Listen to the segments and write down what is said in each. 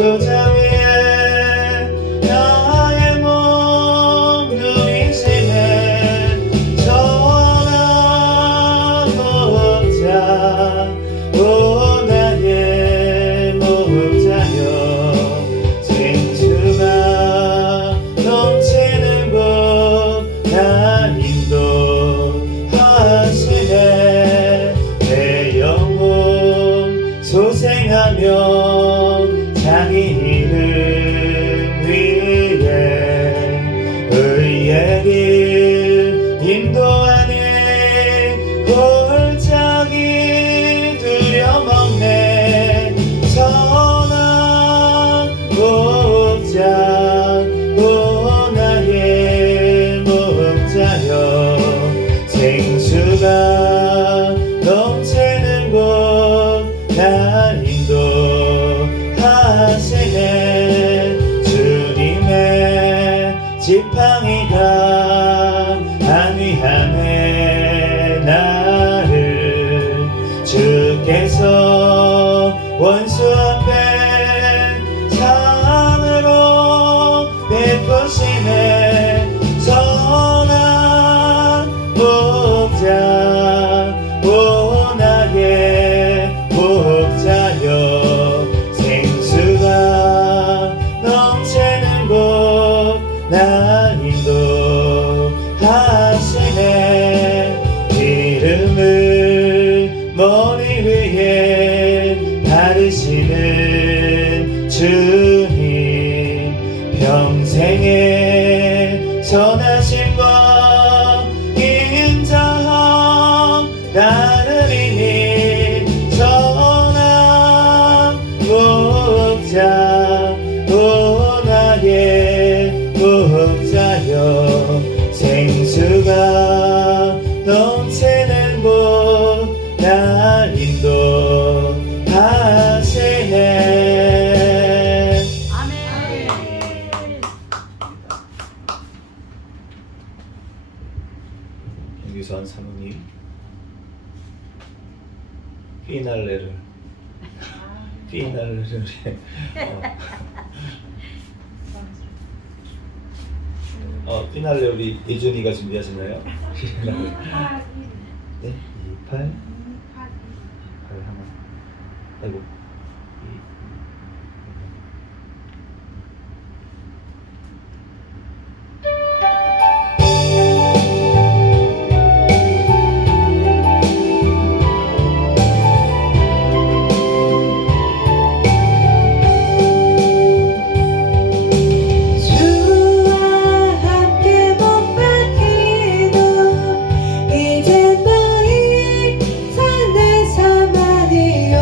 수자 위에 나의 몸 누이시네. 전하 목자 오 나의 목자여 생수가 넘치는 곳 날 인도하시네. 내 영혼 소생하며 자기 이름 위에 의의 길 인도하니 골짜기 두려먹네. 선한 목자 오 나의 목자여 생수가 넘치는 곳 날 인도하시네. 주님의 지팡이가 안위하네. 나를 주께서 원수 앞에 상으로 베푸시네. 선한 목자 오 나의 목자여 생수가 넘치는 곳 날 인도하시네. 이름을 머리 위에 바르시는 주님 평생의 선하심과 인자함 나누리니. 선한 목자 오 나의 목자여 생수가 넘치는 곳 날 인도하시네. 아멘. 유선 사모님 피날레를 피날레 우리 예준이가 준비하셨나요? 네, 28 하나. 아이고. 이제 너희 삶의 사마리요.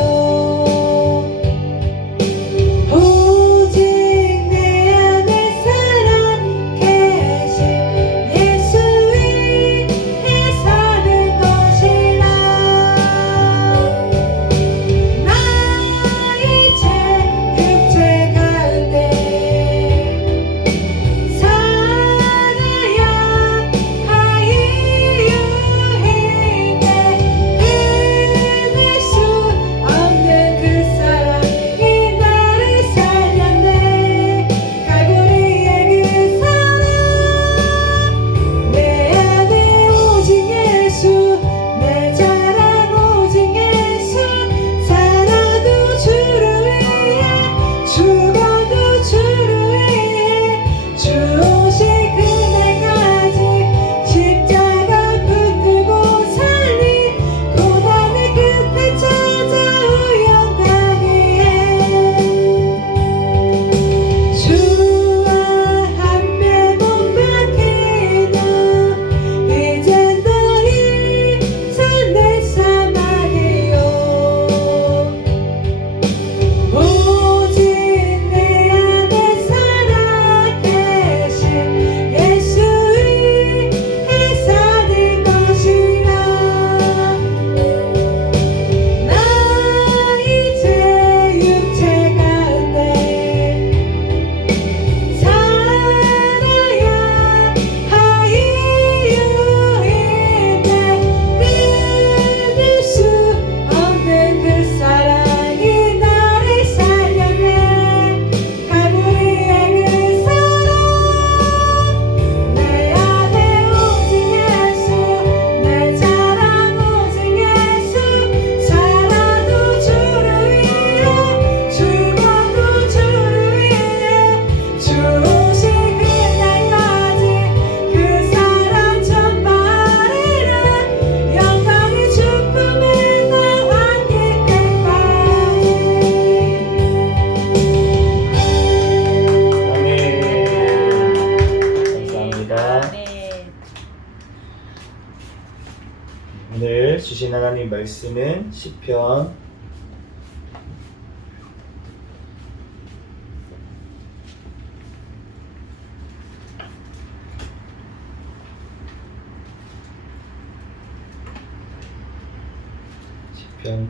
하나님 말씀은 시편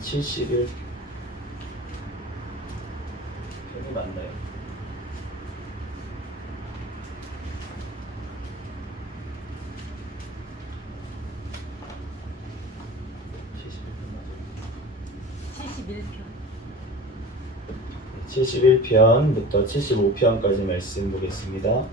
71 편이 맞나요? 편 71편부터 75편까지 말씀 보겠습니다.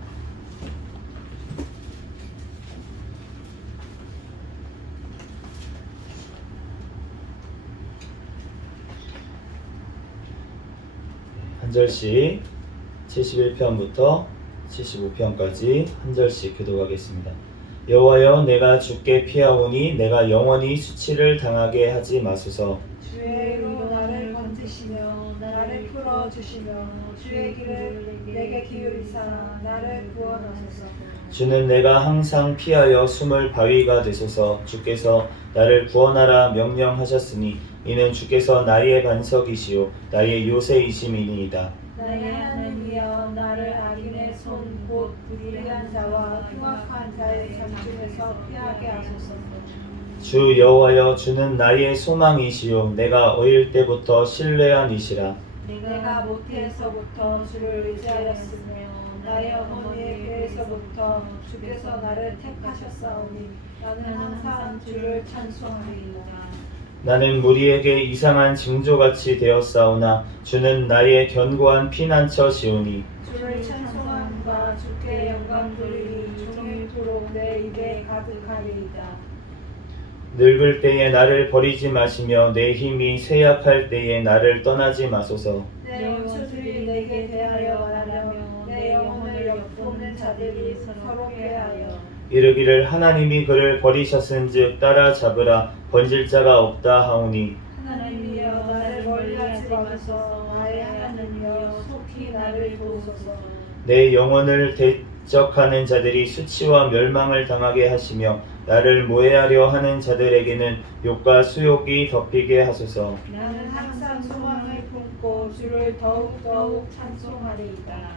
한 절씩 71편부터 75편까지 한 절씩 교독하겠습니다. 여호와여, 내가 주께 피하오니 내가 영원히 수치를 당하게 하지 마소서. 주의 이로 나를 건지시며 나를 풀어주시며 주의 길을 내게 기울이사 나를 구원하소서. 주는 내가 항상 피하여 숨을 바위가 되소서. 주께서 나를 구원하라 명령하셨으니 이는 주께서 나의 반석이시요 나의 요새이심이니이다. 나의 하나님이여, 나를 악인의 손 곧 불의한 자와 흉악한 자의 잠중에서 피하게 하소서. 주 여호와여, 주는 나의 소망이시요 내가 어릴 때부터 신뢰한 이시라. 내가 모태에서부터 주를 의지하였으며 나의 어머니의 배에서부터 주께서 나를 택하셨사오니 나는 항상 주를 찬송하리이다. 나는 무리에게 이상한 징조같이 되었사오나 주는 나의 견고한 피난처시오니 주를 찬송함과 주께 영광 돌리니 종일토록 내 입에 가득하리이다. 늙을 때에 나를 버리지 마시며 내 힘이 쇠약할 때에 나를 떠나지 마소서. 내 원수들이 내게 대하여 말하며 내 영혼을 엿보는 자들이 서럽게 하여 이르기를 하나님이 그를 버리셨은즉 따라잡으라 번질 자가 없다 하오니 하나님이여, 나를 멀리하지 마소서. 나의 하나님이여, 속히 나를 도우소서. 내 영혼을 대적하는 자들이 수치와 멸망을 당하게 하시며 나를 모해하려 하는 자들에게는 욕과 수욕이 덮이게 하소서. 나는 항상 소망을 품고 주를 더욱더욱 찬송하리이다.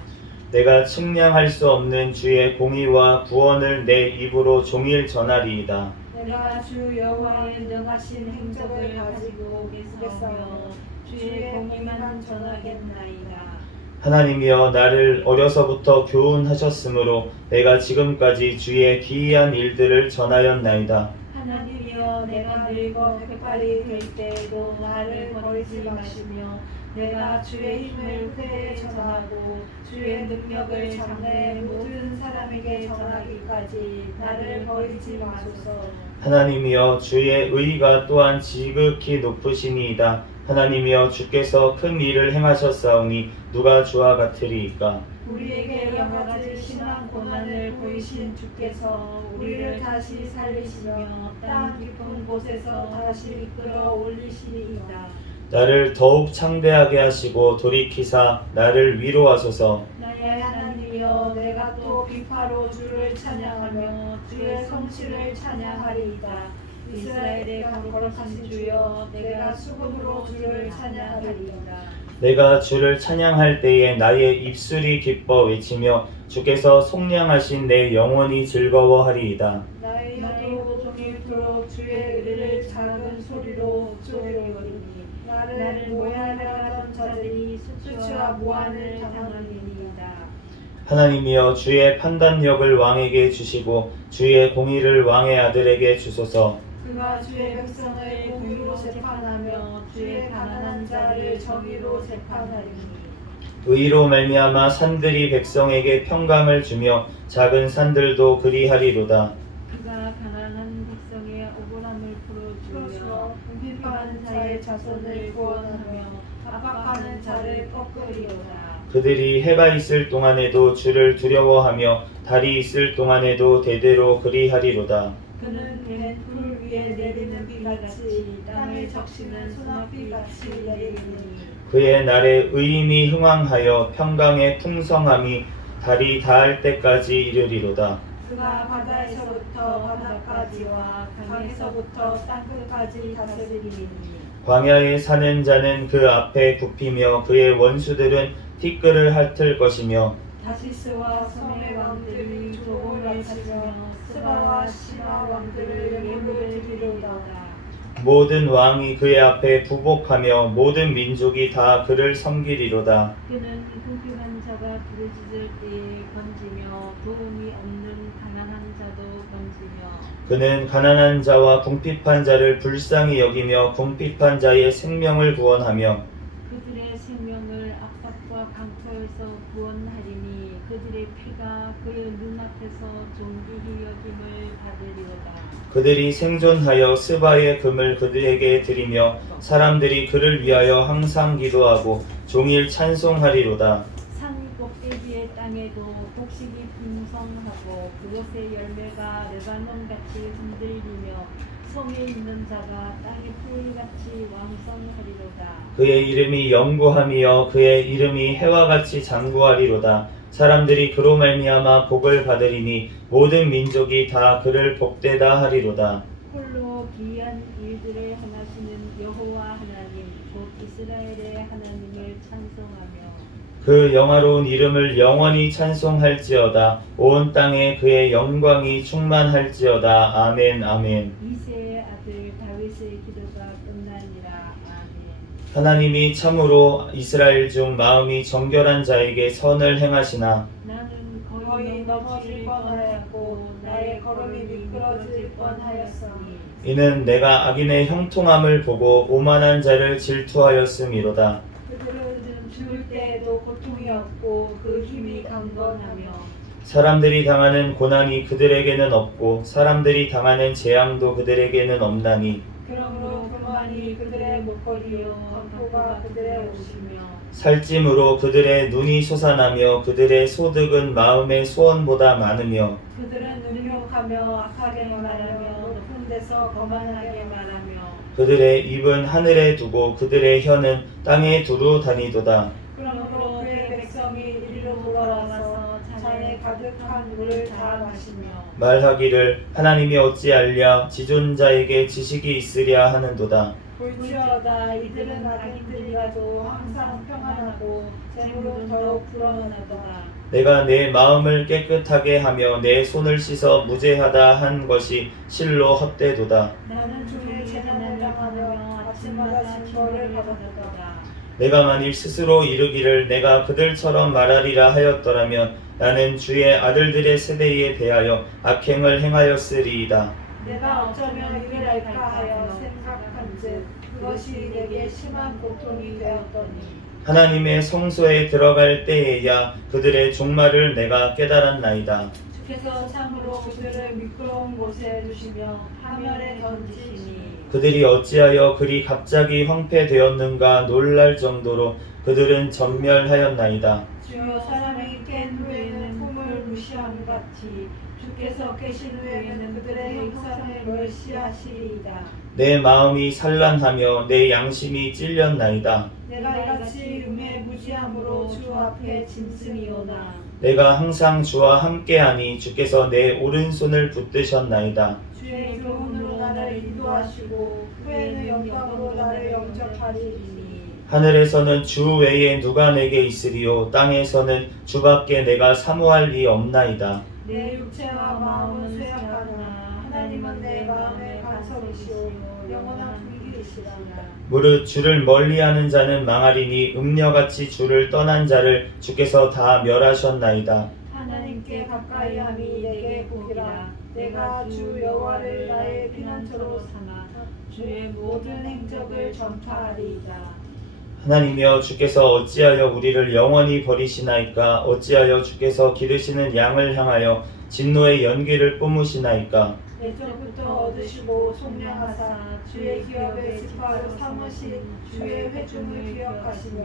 내가 측량할 수 없는 주의 공의와 구원을 내 입으로 종일 전하리이다. 내가 주 여호와의 능하신 행적을 가지고 보겠사오며 주의 공의만 전하겠나이다. 하나님이여, 나를 어려서부터 교훈하셨으므로 내가 지금까지 주의 기이한 일들을 전하였나이다. 하나님이여, 내가 늙어 백발이 될 때에도 나를 버리지 마시며 내가 주의 힘을 후대에 전하고 주의 능력을 장래의 모든 사람에게 전하기까지 나를 버리지 마소서. 하나님이여, 주의 의가 또한 지극히 높으시니이다. 하나님이여, 주께서 큰 일을 행하셨사오니 누가 주와 같으리이까. 우리에게 여러 가지 심한 고난을 보이신 주께서 우리를 다시 살리시며 땅 깊은 곳에서 다시 이끌어 올리시리이다. 나를 더욱 창대하게 하시고 돌이키사 나를 위로하소서. 나의 하나님이여, 내가 또 비파로 주를 찬양하며 주의 성실을 찬양하리이다. 이스라엘의 거룩하신 주여, 내가 수금으로 주를 찬양하리이다. 내가 주를 찬양할 때에 나의 입술이 기뻐 외치며 주께서 속량하신 내 영혼이 즐거워하리이다. 나의 혀도 종일토록 주의 의를 작은 소리로 쪼개리니 나를 모해하려 하던 자들이 수치와 모함을 당하리이다. 하나님이여, 주의 판단력을 왕에게 주시고 주의 공의를 왕의 아들에게 주소서. 그가 주의 백성을 공의로 재판하며 주의 가난한 자를 정의로 재판하리니 의로 말미암아 산들이 백성에게 평강을 주며 작은 산들도 그리하리로다. 그가 가난한 백성의 억울함을 풀어주며 궁핍한 자의 자손을 구원하며 압박하는 자를 꺾으리로다. 그들이 해가 있을 동안에도 주를 두려워하며 달이 있을 동안에도 대대로 그리하리로다. 그는 벤풀 위에 내리는 비같이 땅을 적시는 소나비같이 내리니 그의 날에 의인이 흥왕하여 평강의 풍성함이 달이 닿을 때까지 이르리로다. 그가 바다에서부터 바다까지와 강에서부터 땅끝까지 다스리리니 광야에 사는 자는 그 앞에 굽히며 그의 원수들은 티끌을 핥을 것이며 다시스와 섬의 왕들이 조공을 바치며 스바와 시마 왕들을 예물을 드리로다. 모든 왕이 그의 앞에 부복하며 모든 민족이 다 그를 섬기리로다. 그는 궁핍한 자가 부르짖을 때에 건지며 도움이 없는 가난한 자도 건지며 그는 가난한 자와 궁핍한 자를 불쌍히 여기며 궁핍한 자의 생명을 구원하며 그들의 생명을 압박과 강포에서 구원하리니 그들의 피가 그의 눈앞에서 존귀히 여김을 받으리로다. 그들이 생존하여 스바의 금을 그들에게 드리며 사람들이 그를 위하여 항상 기도하고 종일 찬송하리로다. 산 꼭대기의 땅에도 곡식이 풍성하고 그곳의 열매가 레바논같이 흔들리며 성에 있는 자가 땅의 풀같이 왕성하리로다. 그의 이름이 영구함이여 그의 이름이 해와 같이 장구하리로다. 사람들이 그로 말미암아 복을 받으리니 모든 민족이 다 그를 복되다 하리로다. 홀로 기이한 일들을 행하시는 여호와 하나님 곧 이스라엘의 하나님을 찬송하며 그 영화로운 이름을 영원히 찬송할지어다. 온 땅에 그의 영광이 충만할지어다. 아멘 아멘. 이새의 아들 다윗의 기도가 끝나니라. 아멘. 하나님이 참으로 이스라엘 중 마음이 정결한 자에게 선을 행하시나 나는 거의 넘어질 뻔하였고 나의 걸음이 미끄러질 뻔하였으니 이는 내가 악인의 형통함을 보고 오만한 자를 질투하였음이로다. 그들은 죽을 때에도 고통이 없고 그 힘이 강건하며 사람들이 당하는 고난이 그들에게는 없고 사람들이 당하는 재앙도 그들에게는 없나니 그러므로 그만이 그들의 목걸이요 강포가 그들의 옷이며 살찜으로 그들의 눈이 솟아나며 그들의 소득은 마음의 소원보다 많으며 그들은 능욕하며 악하게 말하며 높은 데서 거만하게 말하며 그들의 입은 하늘에 두고 그들의 혀는 땅에 두루 다니도다. 그러므로 그의 백성이 이리로 돌아와서 잔에 가득한 물을 다 마시며 말하기를 하나님이 어찌 알랴 지존자에게 지식이 있으랴 하는도다. 볼지어다 이들은 악인들이라도 항상 평안하고 재물은 더욱 불어나도다. 내가 내 마음을 깨끗하게 하며 내 손을 씻어 무죄하다 한 것이 실로 헛되도다. 나는 주의 재난을 당하며 아침마다 징벌을 받았도다. 내가 만일 스스로 이르기를 내가 그들처럼 말하리라 하였더라면 나는 주의 아들들의 세대에 대하여 악행을 행하였으리이다. 내가 어쩌면 이를 알까 하여 생각한즉 그것이 내게 심한 고통이 되었더니 하나님의 성소에 들어갈 때에야 그들의 종말을 내가 깨달았나이다. 주께서 참으로 그들을 미끄러운 곳에 두시며 하늘에 던지시니 그들이 어찌하여 그리 갑자기 황폐되었는가 놀랄 정도로 그들은 전멸하였나이다. 주여 사람이 깬 후에는 꿈을 무시함 같이 주께서 계신 후에는 그들의 형상을 멸시하시리이다. 내 마음이 산란하며 내 양심이 찔렸나이다. 내가 이같이 음의 무지함으로 주 앞에 짐승이오나 내가 항상 주와 함께하니 주께서 내 오른손을 붙드셨나이다. 주의 교훈으로 나를 인도하시고 후에는 영광으로 나를 영접하리니 하늘에서는 주 외에 누가 내게 있으리요 땅에서는 주밖에 내가 사모할 리 없나이다. 내 육체와 마음은 쇠약하나 하나님은 내 마음의 반석이시오 영원한 분이시라. 무릇 주를 멀리하는 자는 망하리니 음녀같이 주를 떠난 자를 주께서 다 멸하셨나이다. 하나님께 가까이함이 내게 복이라. 내가 주 여호와를 나의 피난처로 삼아 주의 모든 행적을 전파하리이다. 하나님이여 주께서 어찌하여 우리를 영원히 버리시나이까? 어찌하여 주께서 기르시는 양을 향하여 진노의 연기를 뿜으시나이까? 예전부터 얻으시고 속량하사 주의 기업의 지파로 삼으신 주의 회중을 기억하시며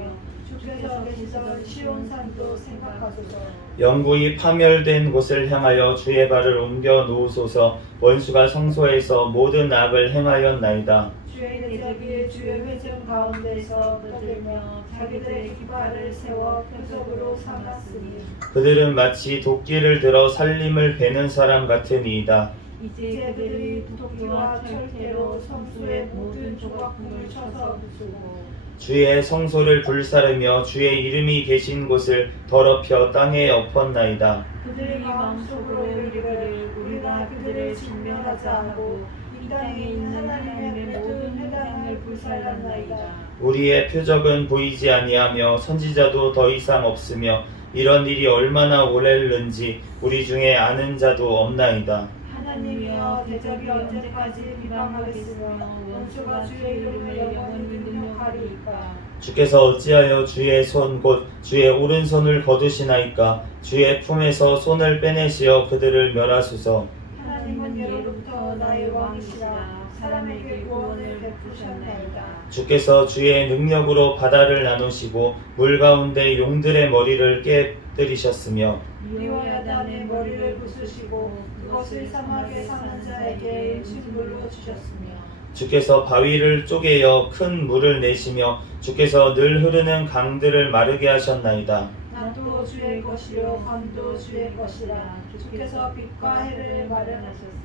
주께서 계시던 시온산도 생각하소서. 영구히 파멸된 곳을 향하여 주의 발을 옮겨 놓으소서. 원수가 성소에서 모든 악을 행하였나이다. 주의 대적이 주의 회중 가운데서 떠들며 자기들의 깃발을 세워 표적으로 삼았으니 그들은 마치 도끼를 들어 살림을 베는 사람 같으니이다. 이제 그들이 도끼와 철퇴로 성소의 모든 조각품을 쳐서 부수고 주의 성소를 불사르며 주의 이름이 계신 곳을 더럽혀 땅에 엎었나이다. 그들이 마음속으로 이르기를 우리가 그들을 진멸하지 않고 이 땅에 있는 하나님의 모든 회당을 불살랐나이다. 우리의 표적은 보이지 아니하며 선지자도 더 이상 없으며 이런 일이 얼마나 오래는지 우리 중에 아는 자도 없나이다. 하나님이여 대적이 언제까지 비방하겠으며 원수가 주의 이름을 영원히 능력하리이까. 주께서 어찌하여 주의 손 곧 주의 오른손을 거두시나이까. 주의 품에서 손을 빼내시어 그들을 멸하소서. 하나님은 예로부터 나의 왕이시라. 사람에게 구원을 베푸셨나이다. 주께서 주의 능력으로 바다를 나누시고 물 가운데 용들의 머리를 깨뜨리셨으며 리오야단의 머리를 부수시고 그것을 사막에 사는 자에게 음식물로 주셨으며 주께서 바위를 쪼개어 큰 물을 내시며 주께서 늘 흐르는 강들을 마르게 하셨나이다. 낮도 주의 것이요 밤도 주의 것이라. 주께서 빛과 해를 마련하셨으며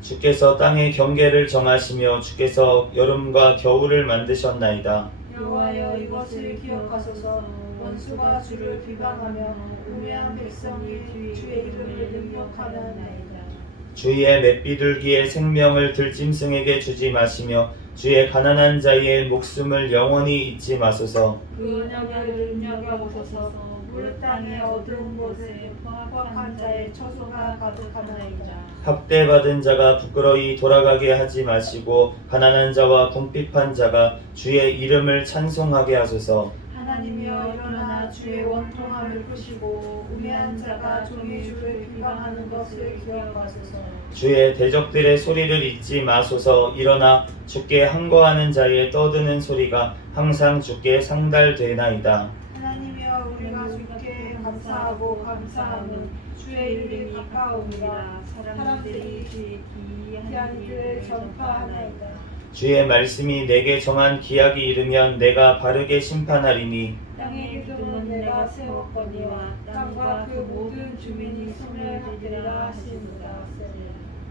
주께서 땅의 경계를 정하시며 주께서 여름과 겨울을 만드셨나이다. 여호와여 이것을 기억하소서. 원수가 주를 비방하며 우매한 백성이 주의 이름을 능욕하나이다. 주의 맷비둘기의 생명을 들짐승에게 주지 마시며 주의 가난한 자의 목숨을 영원히 잊지 마소서. 그 언약을 눈여겨보소서. 물 땅의 어두운 곳에 포악한 자의 처소가 가득하나이다. 학대받은 자가 부끄러이 돌아가게 하지 마시고 가난한 자와 궁핍한 자가 주의 이름을 찬송하게 하소서. 하나님이여 일어나 주의 원통함을 푸시고 우매한 자가 종이 주를 비방하는 것을 기억하소서. 주의 대적들의 소리를 잊지 마소서. 일어나 주께 항거하는 자의 떠드는 소리가 항상 주께 상달되나이다. 하나님이여 우리가 주께 감사하고 감사함은 주의 이름이 가까우니라. 사람들이 주의 기이한 일을 전파하나이다. 주의 말씀이 내게 정한 기약이 이르면 내가 바르게 심판하리니 땅의 기둥은 내가 세웠거니와 땅과 그 모든 주민이 손을 들이라 하시니라.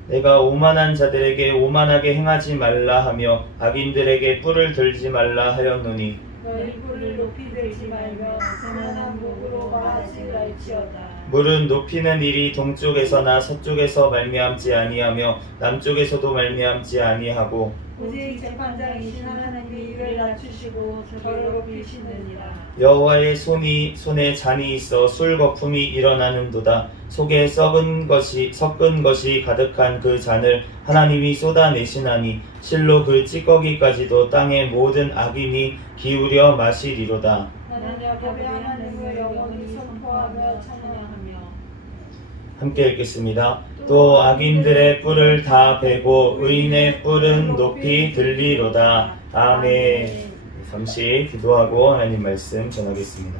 내가 오만한 자들에게 오만하게 행하지 말라 하며 악인들에게 뿔을 들지 말라 하였노니 너희 뿔을 높이 들지 말며 선한 목으로 말하지 말지어다. 물은 높이는 일이 동쪽에서나 서쪽에서 말미암지 아니하며 남쪽에서도 말미암지 아니하고 오직 재판장이신 하나님이 이를 낮추시고 저를 높이시느니라. 여호와의 손에 잔이 있어 술 거품이 일어나는도다. 속에 섞은 것이 가득한 그 잔을 하나님이 쏟아내시나니 실로 그 찌꺼기까지도 땅의 모든 악인이 기울여 마시리로다. 나는 야곱의 하나님을 영원히 선포하며 찬양하며 함께 읽겠습니다. 또 악인들의 뿔을 다 베고 의인의 뿔은 높이 들리로다. 아멘. 잠시 기도하고 하나님 말씀 전하겠습니다.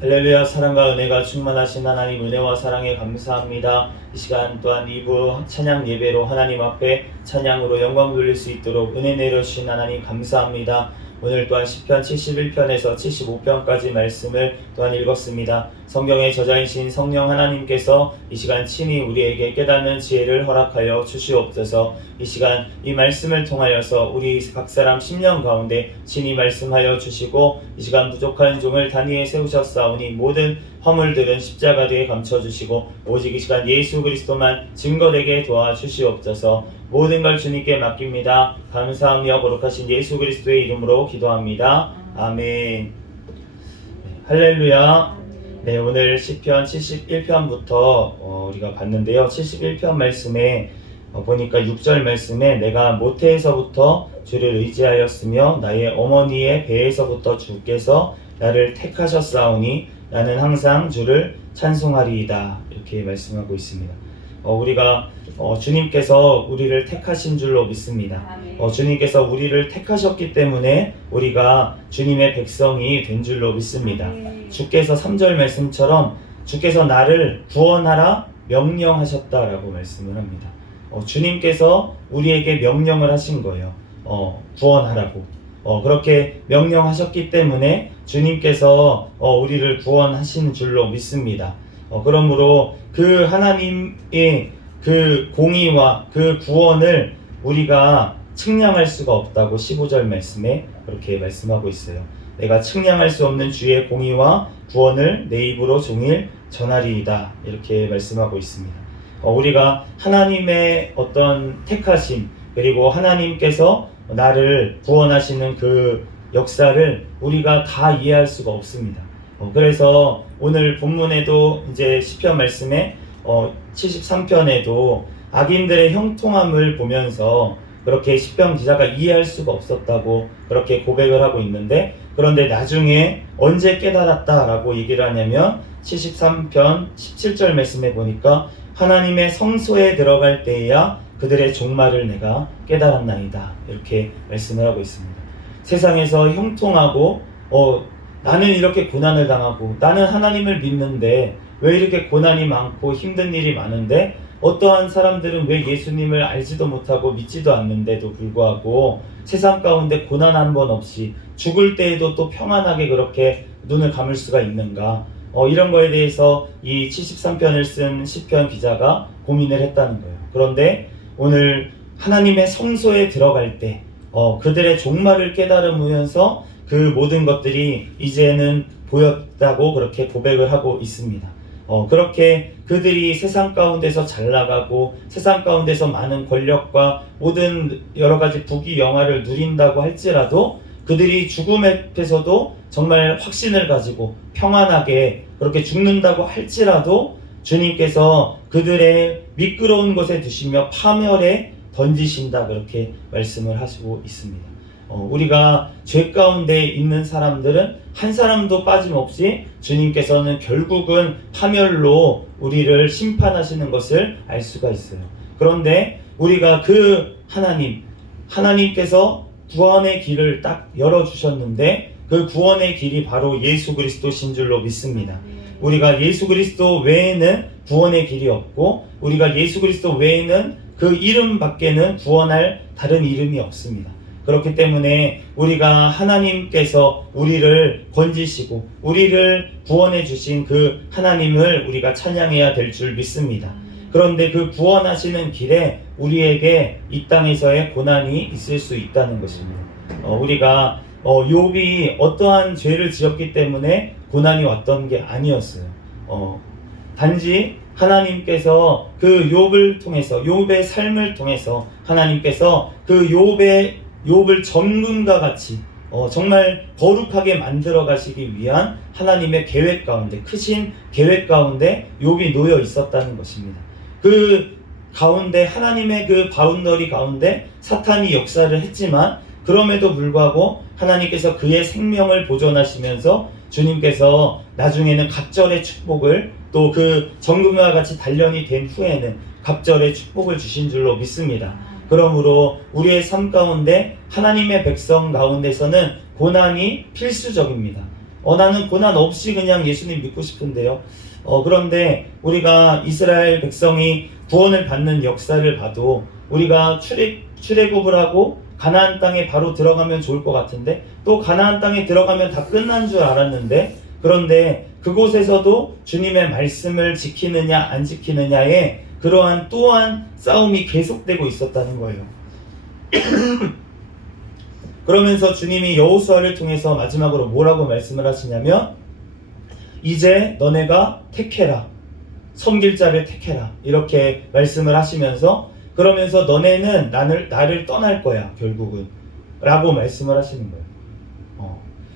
할렐루야. 사랑과 은혜가 충만하신 하나님 은혜와 사랑에 감사합니다. 이 시간 또한 2부 찬양 예배로 하나님 앞에 찬양으로 영광 돌릴 수 있도록 은혜 내려주신 하나님 감사합니다. 오늘 또한 시편 71편에서 75편까지 말씀을 또한 읽었습니다. 성경의 저자이신 성령 하나님께서 이 시간 친히 우리에게 깨닫는 지혜를 허락하여 주시옵소서. 이 시간 이 말씀을 통하여서 우리 각 사람 심령 가운데 친히 말씀하여 주시고 이 시간 부족한 종을 단위에 세우셨사오니 모든 허물들은 십자가 뒤에 감춰주시고 오직 이 시간 예수 그리스도만 증거되게 도와주시옵소서. 모든 걸 주님께 맡깁니다. 감사하며 거룩하신 예수 그리스도의 이름으로 기도합니다. 아멘. 할렐루야. 네, 오늘 시편 71편부터 우리가 봤는데요. 71편 말씀에 보니까 6절 말씀에 내가 모태에서부터 주를 의지하였으며 나의 어머니의 배에서부터 주께서 나를 택하셨사오니 나는 항상 주를 찬송하리이다. 이렇게 말씀하고 있습니다. 우리가 주님께서 우리를 택하신 줄로 믿습니다. 주님께서 우리를 택하셨기 때문에 우리가 주님의 백성이 된 줄로 믿습니다. 주께서 3절 말씀처럼 주께서 나를 구원하라 명령하셨다라고 말씀을 합니다. 주님께서 우리에게 명령을 하신 거예요. 구원하라고 그렇게 명령하셨기 때문에 주님께서 우리를 구원하시는 줄로 믿습니다. 그러므로 그 하나님의 그 공의와 그 구원을 우리가 측량할 수가 없다고 15절 말씀에 그렇게 말씀하고 있어요. 내가 측량할 수 없는 주의 공의와 구원을 내 입으로 종일 전하리이다, 이렇게 말씀하고 있습니다. 우리가 하나님의 어떤 택하심, 그리고 하나님께서 나를 구원하시는 그 역사를 우리가 다 이해할 수가 없습니다. 그래서 오늘 본문에도 이제 시편 말씀에 73편에도 악인들의 형통함을 보면서 그렇게 시편 기자가 이해할 수가 없었다고 그렇게 고백을 하고 있는데, 그런데 나중에 언제 깨달았다라고 얘기를 하냐면 73편 17절 말씀에 보니까 하나님의 성소에 들어갈 때에야 그들의 종말을 내가 깨달았나이다, 이렇게 말씀을 하고 있습니다. 세상에서 형통하고 나는 이렇게 고난을 당하고 나는 하나님을 믿는데 왜 이렇게 고난이 많고 힘든 일이 많은데 어떠한 사람들은 왜 예수님을 알지도 못하고 믿지도 않는데도 불구하고 세상 가운데 고난 한 번 없이 죽을 때에도 또 평안하게 그렇게 눈을 감을 수가 있는가, 이런 거에 대해서 이 73편을 쓴 시편 기자가 고민을 했다는 거예요. 그런데 오늘 하나님의 성소에 들어갈 때 그들의 종말을 깨달으면서 그 모든 것들이 이제는 보였다고 그렇게 고백을 하고 있습니다. 그렇게 그들이 세상 가운데서 잘 나가고 세상 가운데서 많은 권력과 모든 여러 가지 부귀 영화를 누린다고 할지라도 그들이 죽음 앞에서도 정말 확신을 가지고 평안하게 그렇게 죽는다고 할지라도 주님께서 그들의 미끄러운 곳에 두시며 파멸에 던지신다, 그렇게 말씀을 하시고 있습니다. 우리가 죄 가운데 있는 사람들은 한 사람도 빠짐없이 주님께서는 결국은 파멸로 우리를 심판하시는 것을 알 수가 있어요. 그런데 우리가 그 하나님께서 구원의 길을 딱 열어주셨는데 그 구원의 길이 바로 예수 그리스도신 줄로 믿습니다. 우리가 예수 그리스도 외에는 구원의 길이 없고 우리가 예수 그리스도 외에는 그 이름 밖에는 구원할 다른 이름이 없습니다. 그렇기 때문에 우리가 하나님께서 우리를 건지시고 우리를 구원해 주신 그 하나님을 우리가 찬양해야 될 줄 믿습니다. 그런데 그 구원하시는 길에 우리에게 이 땅에서의 고난이 있을 수 있다는 것입니다. 우리가 욥이 어떠한 죄를 지었기 때문에 고난이 왔던 게 아니었어요. 단지 하나님께서 그 욥을 통해서, 욥의 삶을 통해서 하나님께서 그 욥을 전금과 같이 정말 거룩하게 만들어 가시기 위한 하나님의 계획 가운데, 크신 계획 가운데 욥이 놓여 있었다는 것입니다. 그 가운데 하나님의 그 바운더리 가운데 사탄이 역사를 했지만 그럼에도 불구하고 하나님께서 그의 생명을 보존하시면서 주님께서 나중에는 갑절의 축복을, 또 그 정금과 같이 단련이 된 후에는 갑절의 축복을 주신 줄로 믿습니다. 그러므로 우리의 삶 가운데 하나님의 백성 가운데서는 고난이 필수적입니다. 나는 고난 없이 그냥 예수님 믿고 싶은데요. 그런데 우리가 이스라엘 백성이 구원을 받는 역사를 봐도 우리가 출애굽을 하고 가나안 땅에 바로 들어가면 좋을 것 같은데 또 가나안 땅에 들어가면 다 끝난 줄 알았는데, 그런데 그곳에서도 주님의 말씀을 지키느냐 안 지키느냐에 그러한 또한 싸움이 계속되고 있었다는 거예요. 그러면서 주님이 여호수아를 통해서 마지막으로 뭐라고 말씀을 하시냐면 이제 너네가 택해라, 섬길 자를 택해라, 이렇게 말씀을 하시면서 그러면서 너네는 나를 떠날 거야 결국은 라고 말씀을 하시는 거예요.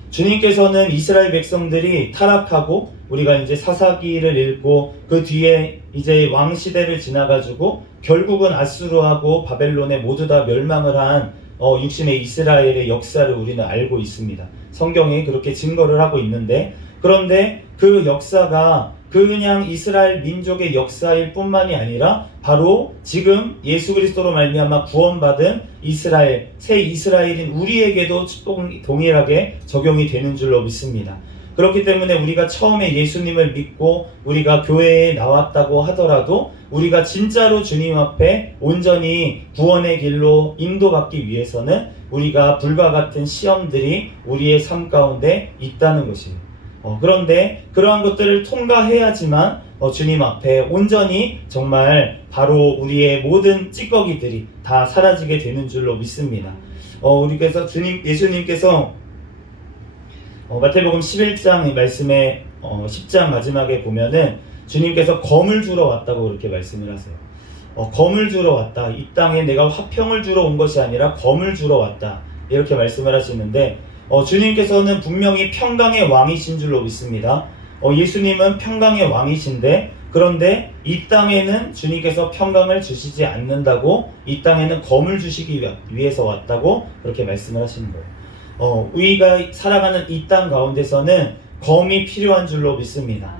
주님께서는 이스라엘 백성들이 타락하고 우리가 이제 사사기를 읽고 그 뒤에 이제 왕 시대를 지나가지고 결국은 아수르하고 바벨론에 모두 다 멸망을 한 육신의 이스라엘의 역사를 우리는 알고 있습니다. 성경이 그렇게 증거를 하고 있는데, 그런데 그 역사가 그냥 이스라엘 민족의 역사일 뿐만이 아니라 바로 지금 예수 그리스도로 말미암아 구원받은 이스라엘, 새 이스라엘인 우리에게도 동일하게 적용이 되는 줄로 믿습니다. 그렇기 때문에 우리가 처음에 예수님을 믿고 우리가 교회에 나왔다고 하더라도 우리가 진짜로 주님 앞에 온전히 구원의 길로 인도받기 위해서는 우리가 불과 같은 시험들이 우리의 삶 가운데 있다는 것이에요. 그런데 그러한 것들을 통과해야지만 주님 앞에 온전히 정말 바로 우리의 모든 찌꺼기들이 다 사라지게 되는 줄로 믿습니다. 우리께서 예수님께서 마태복음 11장 말씀에 10장 마지막에 보면은 주님께서 검을 주러 왔다고 그렇게 말씀을 하세요. 검을 주러 왔다. 이 땅에 내가 화평을 주러 온 것이 아니라 검을 주러 왔다. 이렇게 말씀을 하시는데 주님께서는 분명히 평강의 왕이신 줄로 믿습니다. 예수님은 평강의 왕이신데 그런데 이 땅에는 주님께서 평강을 주시지 않는다고 이 땅에는 검을 주시기 위해서 왔다고 그렇게 말씀을 하시는 거예요. 우리가 살아가는 이 땅 가운데서는 검이 필요한 줄로 믿습니다.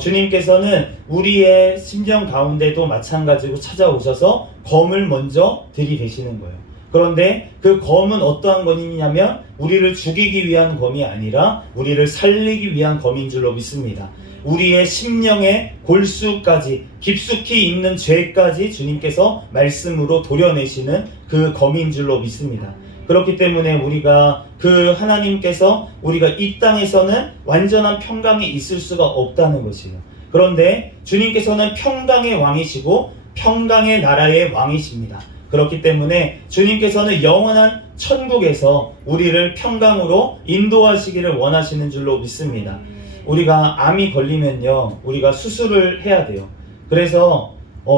주님께서는 우리의 심령 가운데도 마찬가지로 찾아오셔서 검을 먼저 들이대시는 거예요. 그런데 그 검은 어떠한 검이냐면 우리를 죽이기 위한 검이 아니라 우리를 살리기 위한 검인 줄로 믿습니다. 우리의 심령의 골수까지 깊숙이 있는 죄까지 주님께서 말씀으로 도려내시는 그 검인 줄로 믿습니다. 그렇기 때문에 우리가 그 하나님께서 우리가 이 땅에서는 완전한 평강이 있을 수가 없다는 것이에요. 그런데 주님께서는 평강의 왕이시고 평강의 나라의 왕이십니다. 그렇기 때문에 주님께서는 영원한 천국에서 우리를 평강으로 인도하시기를 원하시는 줄로 믿습니다. 우리가 암이 걸리면요, 우리가 수술을 해야 돼요. 그래서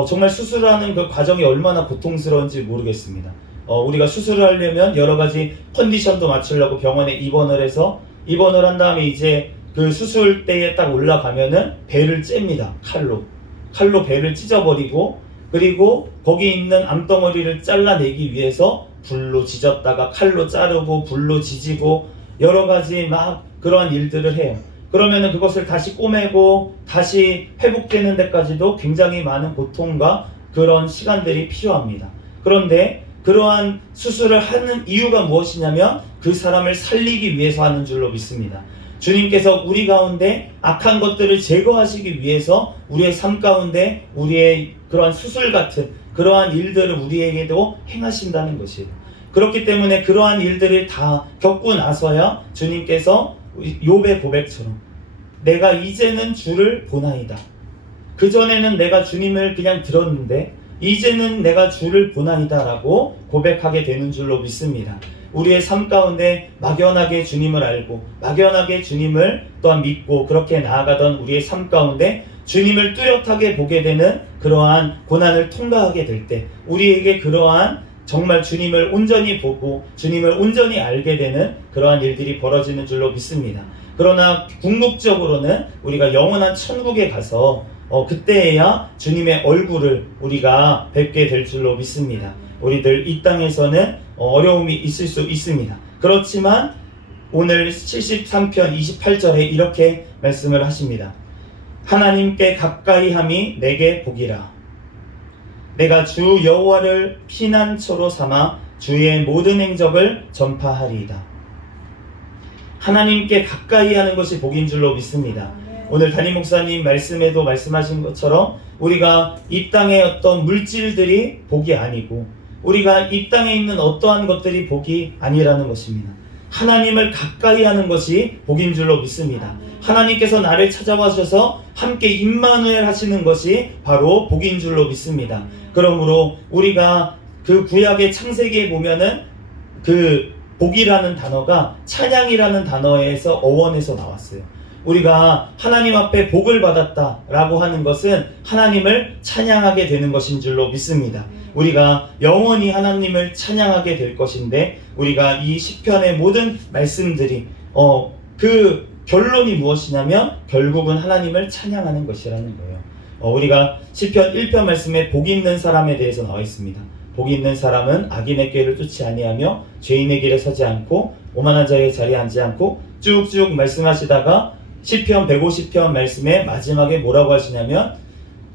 정말 수술하는 그 과정이 얼마나 고통스러운지 모르겠습니다. 우리가 수술을 하려면 여러 가지 컨디션도 맞추려고 병원에 입원을 해서 입원을 한 다음에 이제 그 수술대에 딱 올라가면은 배를 잽니다. 칼로 배를 찢어버리고 그리고 거기 있는 암덩어리를 잘라내기 위해서 불로 지졌다가 칼로 자르고 불로 지지고 여러 가지 막 그러한 일들을 해요. 그러면은 그것을 다시 꼬매고 다시 회복되는 데까지도 굉장히 많은 고통과 그런 시간들이 필요합니다. 그런데 그러한 수술을 하는 이유가 무엇이냐면 그 사람을 살리기 위해서 하는 줄로 믿습니다. 주님께서 우리 가운데 악한 것들을 제거하시기 위해서 우리의 삶 가운데 우리의 그러한 수술 같은 그러한 일들을 우리에게도 행하신다는 것이에요. 그렇기 때문에 그러한 일들을 다 겪고 나서야 주님께서 욥의 고백처럼 내가 이제는 주를 보나이다. 그전에는 내가 주님을 그냥 들었는데 이제는 내가 주를 보나이다 라고 고백하게 되는 줄로 믿습니다. 우리의 삶 가운데 막연하게 주님을 알고 막연하게 주님을 또한 믿고 그렇게 나아가던 우리의 삶 가운데 주님을 뚜렷하게 보게 되는 그러한 고난을 통과하게 될 때 우리에게 그러한 정말 주님을 온전히 보고 주님을 온전히 알게 되는 그러한 일들이 벌어지는 줄로 믿습니다. 그러나 궁극적으로는 우리가 영원한 천국에 가서 그때야 주님의 얼굴을 우리가 뵙게 될 줄로 믿습니다. 우리들 이 땅에서는 어려움이 있을 수 있습니다. 그렇지만 오늘 73편 28절에 이렇게 말씀을 하십니다. 하나님께 가까이함이 내게 복이라. 내가 주 여호와를 피난처로 삼아 주의 모든 행적을 전파하리이다. 하나님께 가까이 하는 것이 복인 줄로 믿습니다. 오늘 담임 목사님 말씀에도 말씀하신 것처럼 우리가 이 땅의 어떤 물질들이 복이 아니고 우리가 이 땅에 있는 어떠한 것들이 복이 아니라는 것입니다. 하나님을 가까이 하는 것이 복인 줄로 믿습니다. 하나님께서 나를 찾아와셔서 함께 임마누엘 하시는 것이 바로 복인 줄로 믿습니다. 그러므로 우리가 그 구약의 창세기에 보면은 그 복이라는 단어가 찬양이라는 단어에서 어원에서 나왔어요. 우리가 하나님 앞에 복을 받았다라고 하는 것은 하나님을 찬양하게 되는 것인 줄로 믿습니다. 우리가 영원히 하나님을 찬양하게 될 것인데 우리가 이 시편의 모든 말씀들이 그 결론이 무엇이냐면 결국은 하나님을 찬양하는 것이라는 거예요. 우리가 시편 1편 말씀에 복 있는 사람에 대해서 나와 있습니다. 복 있는 사람은 악인의 꾀를 쫓지 아니하며 죄인의 길에 서지 않고 오만한 자의 자리에 앉지 않고 쭉쭉 말씀하시다가 시편 150편 말씀의 마지막에 뭐라고 하시냐면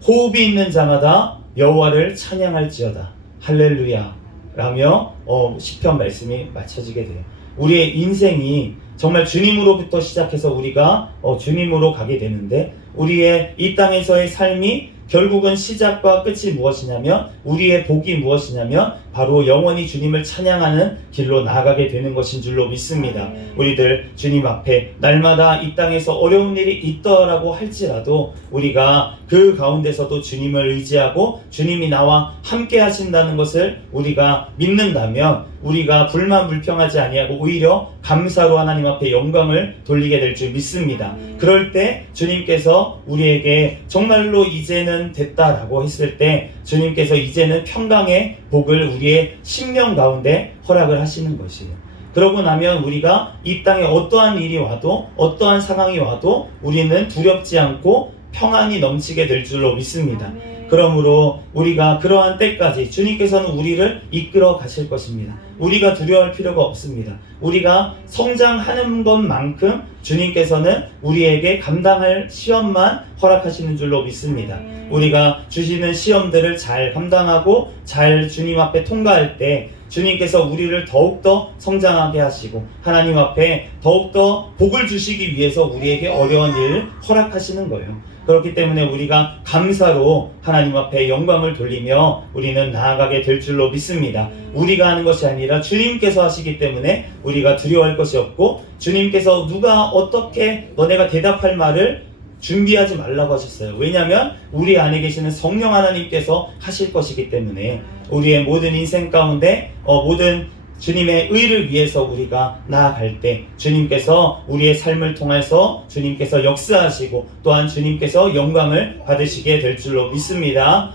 호흡이 있는 자마다 여호와를 찬양할지어다 할렐루야 라며 시편 말씀이 맞춰지게 돼요. 우리의 인생이 정말 주님으로부터 시작해서 우리가 주님으로 가게 되는데 우리의 이 땅에서의 삶이 결국은 시작과 끝이 무엇이냐면 우리의 복이 무엇이냐면 바로 영원히 주님을 찬양하는 길로 나아가게 되는 것인 줄로 믿습니다. 우리들 주님 앞에 날마다 이 땅에서 어려운 일이 있더라고 할지라도 우리가 그 가운데서도 주님을 의지하고 주님이 나와 함께 하신다는 것을 우리가 믿는다면 우리가 불만불평하지 아니하고 오히려 감사로 하나님 앞에 영광을 돌리게 될 줄 믿습니다. 그럴 때 주님께서 우리에게 정말로 이제는 됐다라고 했을 때 주님께서 이제는 평강의 복을 우리의 심령 가운데 허락을 하시는 것이에요. 그러고 나면 우리가 이 땅에 어떠한 일이 와도 어떠한 상황이 와도 우리는 두렵지 않고 평안이 넘치게 될 줄로 믿습니다. 그러므로 우리가 그러한 때까지 주님께서는 우리를 이끌어 가실 것입니다. 우리가 두려워할 필요가 없습니다. 우리가 성장하는 것만큼 주님께서는 우리에게 감당할 시험만 허락하시는 줄로 믿습니다. 우리가 주시는 시험들을 잘 감당하고 잘 주님 앞에 통과할 때 주님께서 우리를 더욱더 성장하게 하시고 하나님 앞에 더욱더 복을 주시기 위해서 우리에게 어려운 일을 허락하시는 거예요. 그렇기 때문에 우리가 감사로 하나님 앞에 영광을 돌리며 우리는 나아가게 될 줄로 믿습니다. 우리가 하는 것이 아니라 주님께서 하시기 때문에 우리가 두려워할 것이 없고 주님께서 누가 어떻게 너네가 대답할 말을 준비하지 말라고 하셨어요. 왜냐하면 우리 안에 계시는 성령 하나님께서 하실 것이기 때문에 우리의 모든 인생 가운데 모든 주님의 의를 위해서 우리가 나아갈 때 주님께서 우리의 삶을 통해서 주님께서 역사하시고 또한 주님께서 영광을 받으시게 될 줄로 믿습니다.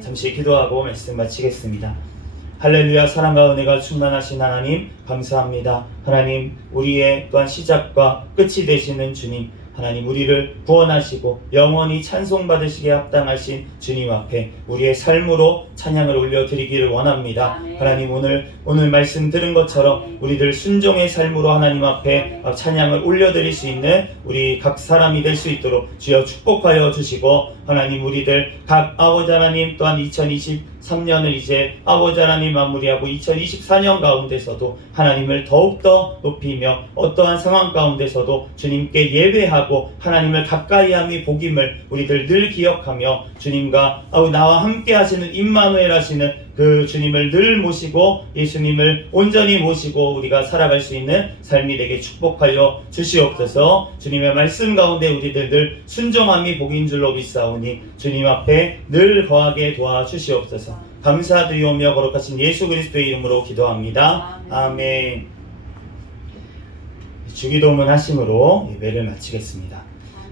잠시 기도하고 말씀 마치겠습니다. 할렐루야. 사랑과 은혜가 충만하신 하나님 감사합니다. 하나님 우리의 또한 시작과 끝이 되시는 주님 하나님 우리를 구원하시고 영원히 찬송받으시기에 합당하신 주님 앞에 우리의 삶으로 찬양을 올려드리기를 원합니다. 하나님 오늘 말씀 들은 것처럼 우리들 순종의 삶으로 하나님 앞에 찬양을 올려드릴 수 있는 우리 각 사람이 될 수 있도록 주여 축복하여 주시고 하나님 우리들 각 아버지 하나님 또한 2023년을 이제 아버지 하나님 마무리하고 2024년 가운데서도 하나님을 더욱더 높이며 어떠한 상황 가운데서도 주님께 예배하고 하나님을 가까이함이 복임을 우리들 늘 기억하며 주님과 나와 함께 하시는 임마누엘 하시는 그 주님을 늘 모시고 예수님을 온전히 모시고 우리가 살아갈 수 있는 삶이 되게 축복하여 주시옵소서. 주님의 말씀 가운데 우리들 늘 순종함이 복인 줄로 믿사오니 주님 앞에 늘 거하게 도와주시옵소서. 감사드리오며 거룩하신 예수 그리스도의 이름으로 기도합니다. 아멘. 주기도문 하심으로 예배를 마치겠습니다.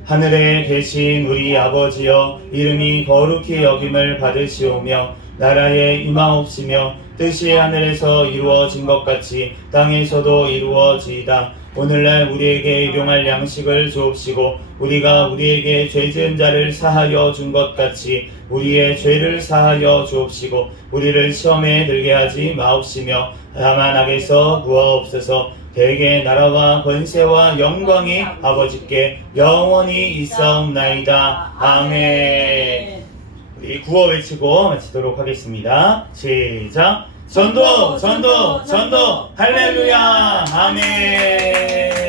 하늘에 계신 우리 아버지여 이름이 거룩히 여김을 받으시오며 나라에 임하옵시며 뜻이 하늘에서 이루어진 것 같이 땅에서도 이루어지이다. 오늘날 우리에게 일용할 양식을 주옵시고 우리가 우리에게 죄 지은 자를 사하여 준 것 같이 우리의 죄를 사하여 주옵시고 우리를 시험에 들게 하지 마옵시며 다만 악에서 구하옵소서. 대개 나라와 권세와 영광이 아버지께 영원히 있사옵나이다. 아멘. 우리 구호 외치고 마치도록 하겠습니다. 시작. 전도 전도 전도 할렐루야. 아멘.